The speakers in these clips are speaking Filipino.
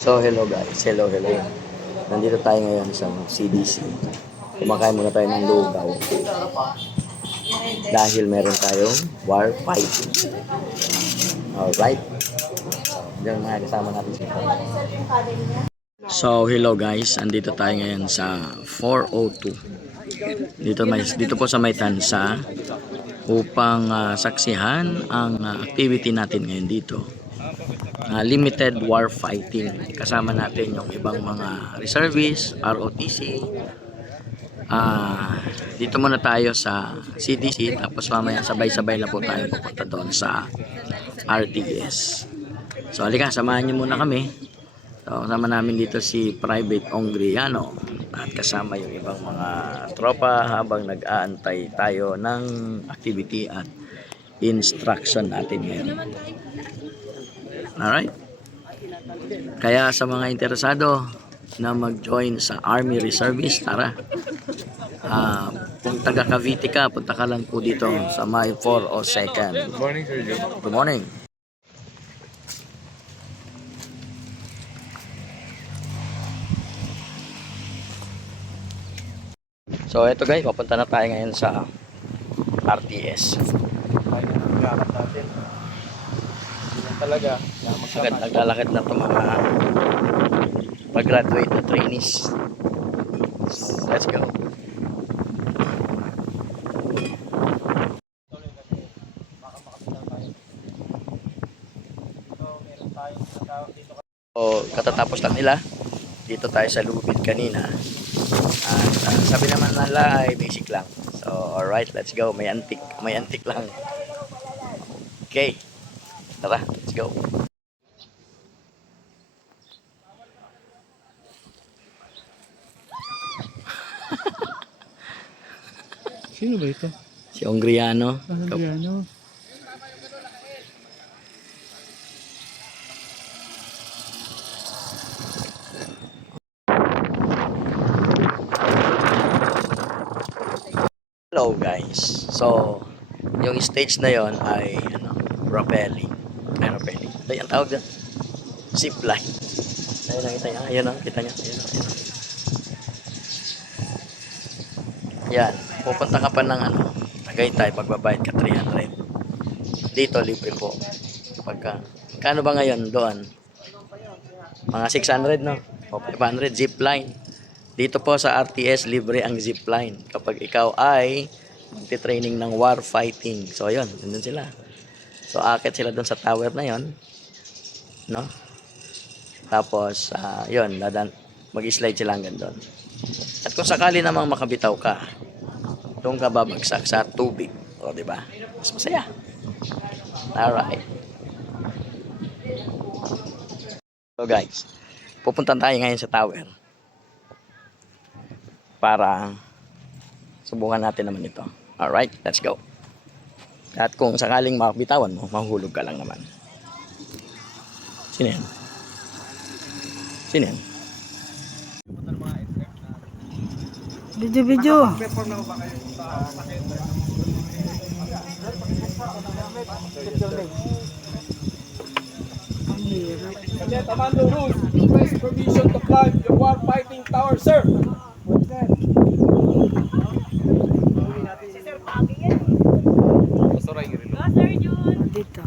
So, hello guys. Hello. Nandito tayo ngayon sa CDC. Kumakain muna tayo ng lugaw. Dahil meron tayong war fighting. Alright. Diyan mga kasama natin sa So, hello guys. Andito tayo ngayon sa 402. Dito po sa May Tansa upang saksihan ang activity natin ngayon dito. Limited war fighting. Kasama natin yung ibang mga reservists, ROTC. Dito muna tayo sa CDC, tapos mamaya sabay-sabay na po tayo pupunta doon sa RTS. So halika, samahan nyo muna kami. So kasama namin dito si Private Ongriano at kasama yung ibang mga tropa habang nag-aantay tayo ng activity at instruction natin ngayon. Alright? Kaya sa mga interesado na mag-join sa Army Reservice, tara. Kung taga Cavite ka, punta ka lang po dito sa May 402nd. Good morning, Sir Joe. Good morning. So eto guys, papunta na tayo ngayon sa RTS. Talaga. Agad naglalakad na itong mga pag-graduate na trainees. So, let's go. So, katatapos lang nila. Dito tayo sa Lubid kanina. At sabi naman nila ay basic lang. So, alright, let's go. May antik lang. Okay. Tara, let's go. Sino ba ito? Si Ongriano. Ano? Hello guys. So, yung stage na yon ay rappelling. Ay, ang tawag dyan? Zipline. Ayun ang kita niya. Ayun ang kita niya. Yan. Pupunta ka pa ng Tagaytay, magbabayad ka 300. Dito, libre po. Kano ba ngayon doon? Mga 600, no? O 500, zipline. Dito po sa RTS, libre ang zipline. Kapag ikaw ay magti-training ng war fighting. So, ayun. Nandun sila. So, akit sila doon sa tower na yon, no? Tapos, yun, mag-slide sila hanggang doon. At kung sakali namang makabitaw ka, doon ka babagsak sa tubig. O, di ba? Mas masaya. Alright. So, guys, pupunta tayo ngayon sa tower para subukan natin naman ito. Alright, let's go. At kung sakaling makabitawan mo, mahulog ka lang naman. Sino yan? Video. Cadet Amando Ruz, request permission to climb your war fighting tower, sir. Dito.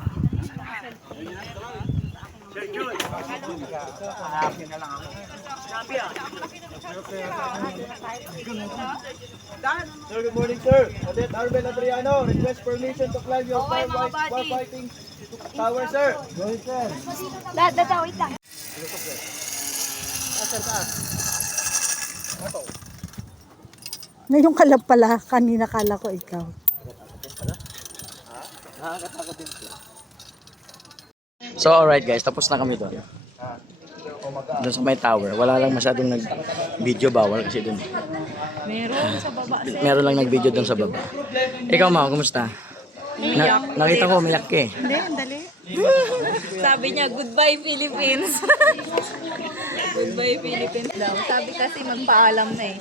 Sir, good morning, sir. Cadet Arben Adriano, request permission to climb your war fighting tower, sir. Go ahead, sir. Wait lang. Ngayong kalab pala, kanina kala ko ikaw. So, alright guys, tapos na kami doon. Doon sa may tower. Wala lang masyadong nag-video, bawal kasi doon. Meron lang nag-video doon sa baba. Ikaw, Ma, kumusta? Nakita ko, umiyak ka eh. Hindi, dali. Sabi niya, goodbye Philippines. Goodbye Philippines daw. Sabi kasi magpaalam na eh.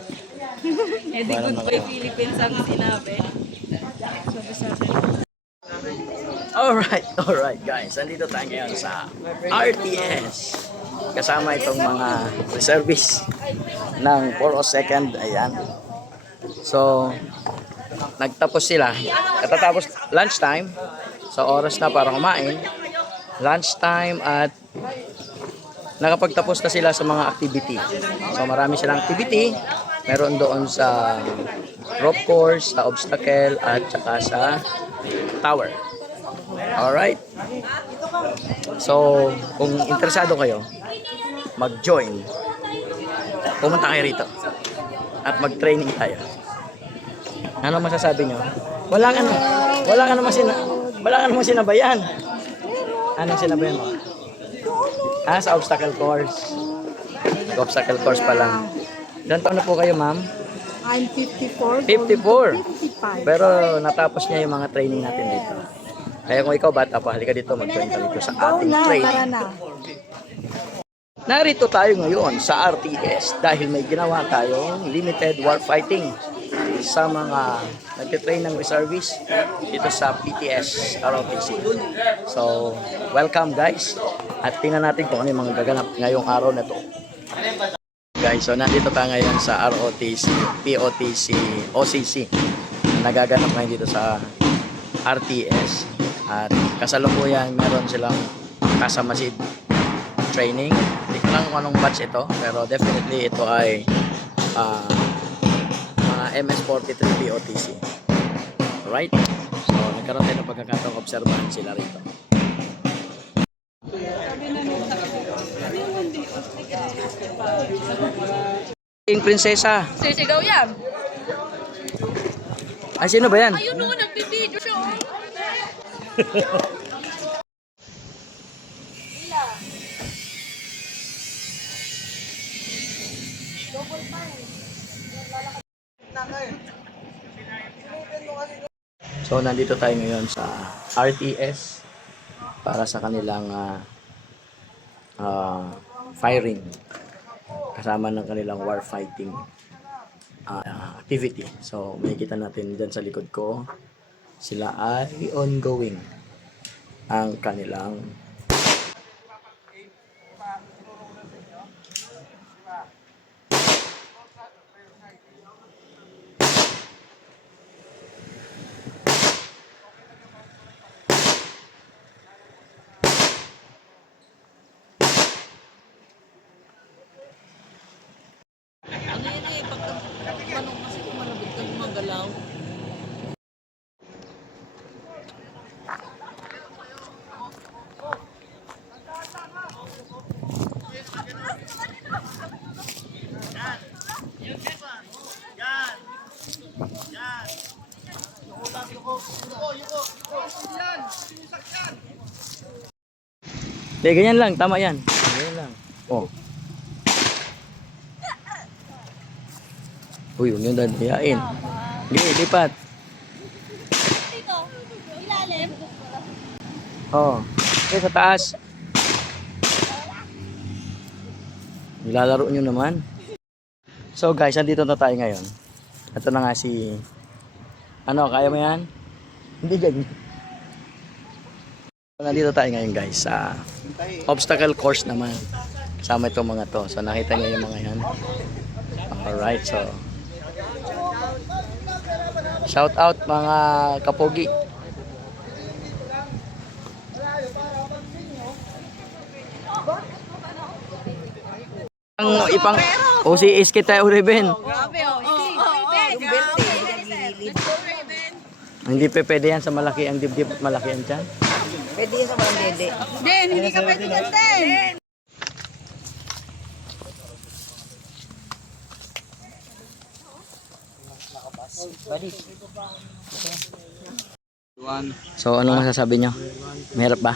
Eh di goodbye Philippines ang sinabi. Sabi sa akin. Alright guys, nandito tayo ngayon sa RTS. kasama itong mga reservists ng 402nd. Ayan. So, nagtapos sila. Katatapos lunchtime. So, oras na para kumain. Lunchtime at nakapagtapos na sila sa mga activity. So, marami silang activity. Meron doon sa rope course, sa obstacle, at saka sa tower. Alright? So, kung interesado kayo, mag-join. Pumunta kayo rito. At mag-training tayo. Ano masasabi nyo? Wala ka namang sinabayan. Anong sinabayan mo? Sa obstacle course. Obstacle course pa lang. Ilan taon na po kayo, ma'am? I'm 54. 54. 55. Pero natapos niya yung mga training natin dito. Kaya kung ikaw bata pa, halika dito, mag-join ka dito sa Oo ating na, tara training. na. Narito tayo ngayon sa RTS dahil may ginawa tayong limited warfighting sa mga nagtitrain ng reservists dito sa PTS ROTC. So, welcome guys. At tingnan natin kung ano yung mga gaganap ngayong araw na to. Guys, so nandito tayo ngayon sa ROTC, POTC, OCC. Nagaganap ngayon dito sa RTS. At kasalukuyan meron silang kasamasid training. Hindi ko lang kung anong batch ito, pero definitely ito ay mga MS-43 POTC. Alright? So, nagkaroon tayo ng pagkakataong obserbahan sila rito. Yung prinsesa. Sisigaw yan. Ay, sino ba yan? Ayun noon, nagbibideo siya. Oh. So, nandito tayo ngayon sa RTS para sa kanilang firing kasama ng kanilang warfighting activity. So, makikita natin dyan sa likod ko, sila ay ongoing ang kanilang Ano yun eh, pag manong kasi kumalabit ka gumagalaw. Hindi, ganyan lang, tama yan. Ganyan lang. Oh. Uy, huwag nyo dadayain. Hindi, lipat. Dito, ilalim. Oh. Okay, sa taas. Nilalaro nyo naman. So guys, nandito na tayo ngayon. Ito na nga si... Ano, kaya mo yan? Hindi dyan. Nandito tayo ngayon guys sa obstacle course naman. Kasama itong mga to. So nakita nyo yung mga yan. Alright, so... Shout out mga kapogi. Ipang si Iskit tayo Reben. Grabe oh. Yung berte. Hindi pa pwede yan sa malaki ang dibdib at malaki ang tiyan. Pwede yan sa walang dede. Den, hindi ka pwede yan, Den. So anong masasabi nyo? Mahirap ba?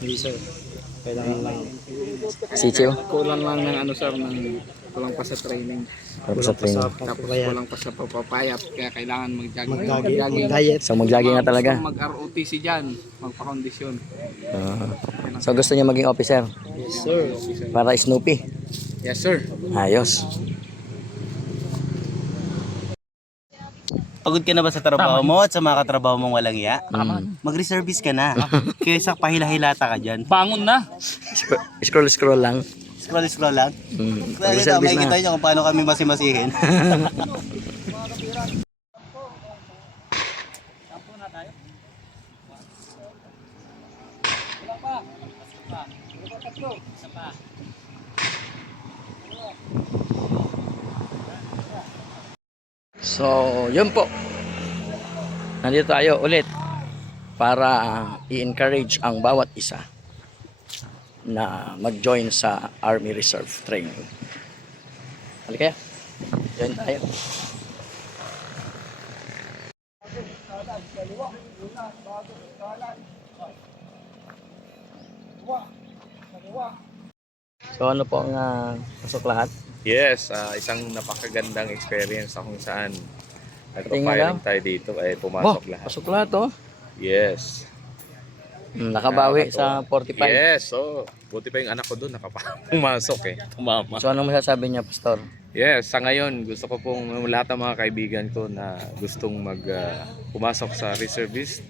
Hindi sir. Kailangan lang. Si Chiu? Kulang lang ng ano sir, kulang pa sa training. Kulang sa training. Tapos kulang pa sa papapayat. Kaya kailangan mag-jogging. Diet. So mag-jogging na talaga. Mag-ROTC dyan. Magpa-kondisyon. So gusto niya maging officer Yes sir. para Snoopy. Yes sir. Ayos. Pagod ka na ba sa trabaho mo at sa mga katrabaho mong walang iya? Mag-reservice ka na. Kaysa pahila-hilata ka dyan. Bangon na. Scroll lang. Scroll lang. Ito, Mag-reservice makikita na. nyo kung paano kami masimasihin. So, yun po. Nandito tayo ulit para i-encourage ang bawat isa na mag-join sa Army Reserve Training. Halika kaya? Join tayo. So ano po ang pasok lahat? Yes, isang napakagandang experience na kung saan Tingnan nagpa-firing lang. tayo dito ay pumasok lahat. Pasok lahat oh. Yes. Nakabawi sa Nakakatuwa. 45. Yes, so buti pa yung anak ko doon pumasok eh. Tumama. So anong masasabi niya, Pastor? Yes, sa ngayon gusto ko pong lahat ng mga kaibigan ko na gustong pumasok sa reservist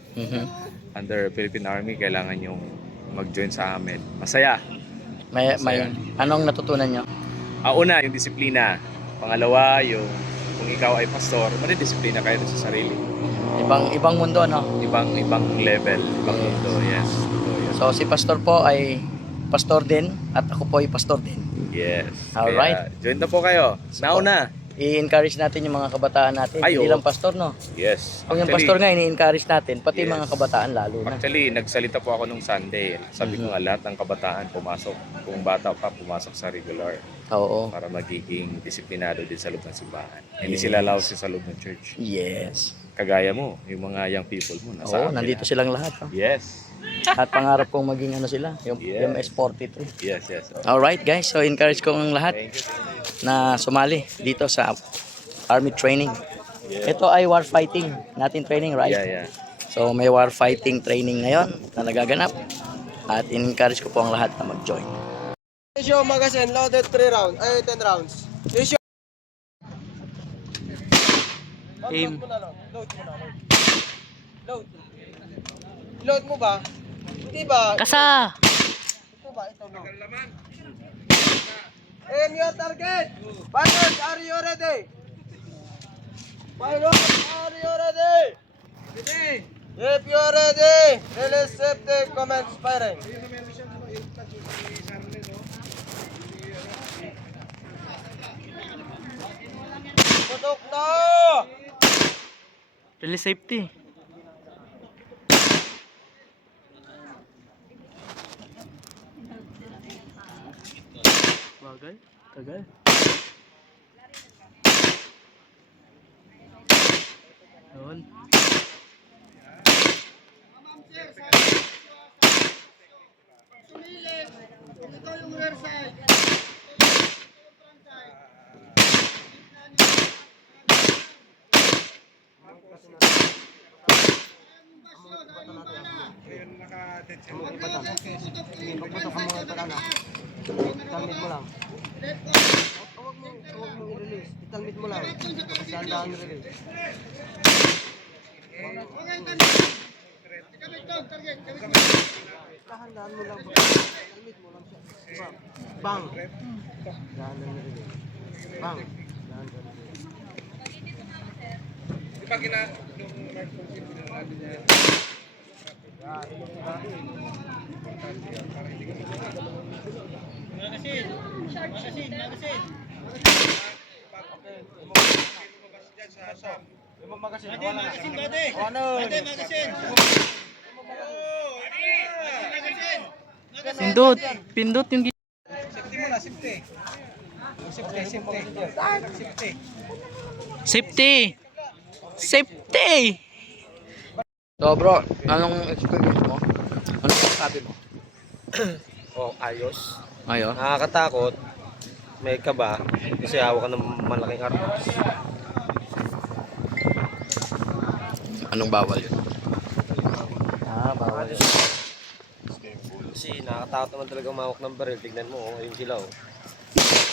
under Philippine Army, kailangan yung mag-join sa amin. Masaya. May anong natutunan niyo? Una, yung disiplina. Pangalawa, yung kung ikaw ay pastor, madidisiplina kayo sa sarili. Ibang mundo no. Ibang level, ibang mundo, yes. So si Pastor po ay pastor din at ako po ay pastor din. Yes. Alright. Kaya, join na po kayo. Nauna. I-encourage natin yung mga kabataan natin. Ay, Hindi oo. lang pastor no. Yes. Kung yung pastor nga ini-encourage natin, pati yung Yes. mga kabataan lalo na. Actually, nagsalita po ako nung Sunday. Sabi ko nga lahat ng kabataan pumasok. Kung bata pa, pumasok sa regular Oo. para magiging disiplinado din sa loob ng simbahan. Hindi sila lousy sa loob ng church. Yes. Kagaya mo, yung mga young people mo. Oo, nandito silang lahat. No? Yes. At pangarap kong maging ano sila, yung Yes. MS-43. Yes, yes. Alright guys, so encourage ko ang lahat Thank you. na sumali dito sa Army Training. Ito ay war fighting natin training, right? Yeah, yeah. So may war fighting training ngayon na nagaganap at in-encourage ko po ang lahat na mag-join. Ratio magazine loaded 3 rounds, ay 10 rounds. Ratio. Aim. Load mo na, load mo na, load. Load mo ba? Hindi ba? Kasa! Ito ba? Ito no. Aim your target! Pilots, are you ready? Pilots, are you ready? Ready! If you are ready, release safety, commence firing. Putok na! Release safety. Bagay, tagal. Yun. Italmit mo lang. Huwag mong i-release. Italmit mo lang. Sandaan release. Dahan-dahan mo lang. Italmit mo lang siya. Diba? Bang! Dahan-dahan release. Bang! Dahan-dahan release. Pindot, pindot yung safety. Safety. So bro, anong experience mo? Anong sabi mo? Ayos. Ayun. Nakakatakot. May kaba. Kasi hawak ka ng malaking armas. Anong bawal yun? Bawal. Kasi nakakatakot naman talaga umawak ng baril. Tignan mo, yung sila.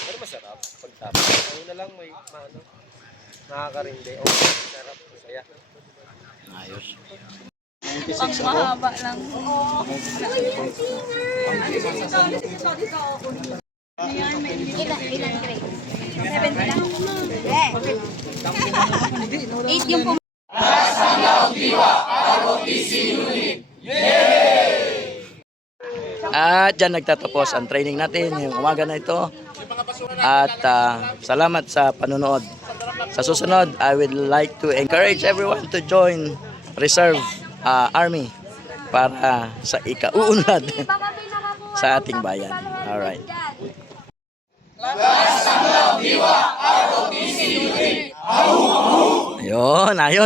Pero masarap. Pagtapos. Ano na lang may Nakakarindi. Okay, sarap. Masaya. Ayos. Pang mahaba lang. Ilan grade? 7 lang. Eh. 8 yung At dyan nagtatapos ang training natin yung umaga na ito. At salamat sa panonood. Sa susunod, I would like to encourage everyone to join Reserve Army para sa ikauunlad sa ating bayan. Alright. Ayun, ayun.